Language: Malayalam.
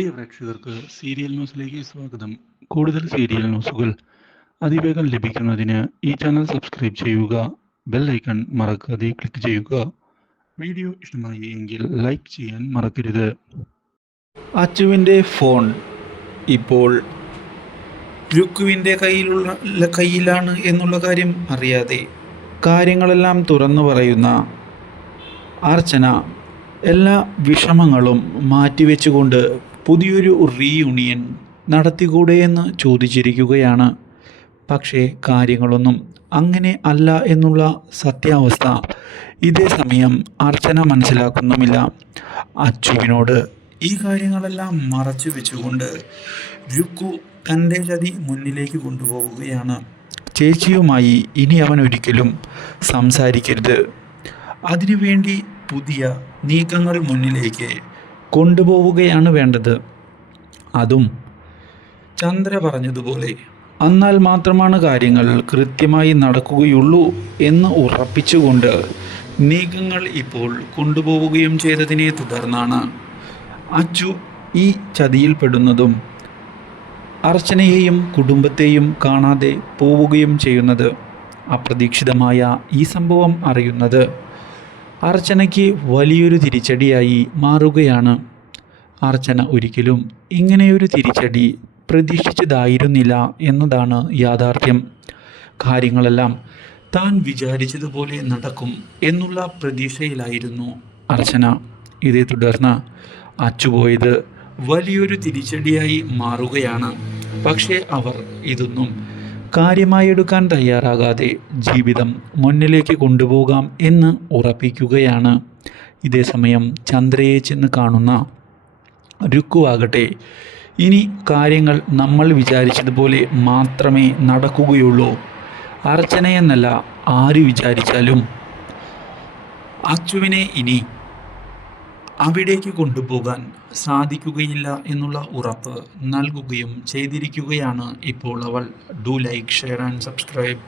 പ്രിയ പ്രേക്ഷകർക്ക് സീരിയൽ ന്യൂസിലേക്ക് സ്വാഗതം. കൂടുതൽ സീരിയൽ ന്യൂസുകൾ അതിവേഗം ലഭിക്കുന്നതിന് ഈ ചാനൽ സബ്സ്ക്രൈബ് ചെയ്യുക ബെൽ ഐക്കൺ മറക്കാതെ ക്ലിക്ക് ചെയ്യുക. വീഡിയോ ഇഷ്ടമായി എങ്കിൽ ലൈക്ക് ചെയ്യാൻ മറക്കരുത്. അച്ചുവിന്റെ ഫോൺ ഇപ്പോൾ രുക്കുവിന്റെ കയ്യിലുള്ള കയ്യിലാണ് എന്നുള്ള കാര്യം അറിയാതെ കാര്യങ്ങളെല്ലാം തുറന്നു പറയുന്ന അർച്ചന എല്ലാ വിഷമങ്ങളും മാറ്റിവെച്ചുകൊണ്ട് പുതിയൊരു റീയൂണിയൻ നടത്തിക്കൂടെ എന്ന് ചോദിച്ചിരിക്കുകയാണ്. പക്ഷേ കാര്യങ്ങളൊന്നും അങ്ങനെ അല്ല എന്നുള്ള സത്യാവസ്ഥ ഇതേ സമയം അർച്ചന മനസ്സിലാക്കുന്നുമില്ല. അച്ചുവിനോട് ഈ കാര്യങ്ങളെല്ലാം മറച്ചു വെച്ചുകൊണ്ട് രുക്കു തന്റെ ചതി മുന്നിലേക്ക് കൊണ്ടുപോവുകയാണ്. ചേച്ചിയുമായി ഇനി അവൻ ഒരിക്കലും സംസാരിക്കരുത്. അതിനുവേണ്ടി പുതിയ നീക്കങ്ങൾ മുന്നിലേക്ക് കൊണ്ടുപോവുകയാണ് വേണ്ടത്. അതും ചന്ദ്ര പറഞ്ഞതുപോലെ. എന്നാൽ മാത്രമാണ് കാര്യങ്ങൾ കൃത്യമായി നടക്കുകയുള്ളൂ എന്ന് ഉറപ്പിച്ചുകൊണ്ട് നീക്കങ്ങൾ ഇപ്പോൾ കൊണ്ടുപോവുകയും ചെയ്തതിനെ തുടർന്നാണ് അച്ചു ഈ ചതിയിൽപ്പെടുന്നതും അർച്ചനയെയും കുടുംബത്തെയും കാണാതെ പോവുകയും ചെയ്യുന്നത് അപ്രതീക്ഷിതമായ ഈ സംഭവം അറിയുന്നത്. അർച്ചനയ്ക്ക് വലിയൊരു തിരിച്ചടിയായി മാറുകയാണ്. അർച്ചന ഒരിക്കലും ഇങ്ങനെയൊരു തിരിച്ചടി പ്രതീക്ഷിച്ചതായിരുന്നില്ല എന്നതാണ് യാഥാർത്ഥ്യം. കാര്യങ്ങളെല്ലാം താൻ വിചാരിച്ചതുപോലെ നടക്കും എന്നുള്ള പ്രതീക്ഷയിലായിരുന്നു അർച്ചന. ഇതേ തുടർന്ന് അച്ചുപോയത് വലിയൊരു തിരിച്ചടിയായി മാറുകയാണ്. പക്ഷേ അവർ ഇതൊന്നും കാര്യമായി എടുക്കാൻ തയ്യാറാകാതെ ജീവിതം മുന്നിലേക്ക് കൊണ്ടുപോകാം എന്ന് ഉറപ്പിക്കുകയാണ്. ഇതേസമയം ചന്ദ്രയെ ചെന്ന് കാണുന്ന രുക്കുവാകട്ടെ ഇനി കാര്യങ്ങൾ നമ്മൾ വിചാരിച്ചതുപോലെ മാത്രമേ നടക്കുകയുള്ളൂ. അർച്ചനയെന്നല്ല ആര് വിചാരിച്ചാലും. അച്ചുവിനെ ഇനി അവിടേക്ക് കൊണ്ടുപോകാൻ സാധിക്കുകയില്ല എന്നുള്ള ഉറപ്പ് നൽകുകയും ചെയ്തിരിക്കുകയാണ് ഇപ്പോൾ അവൾ. Do like share and subscribe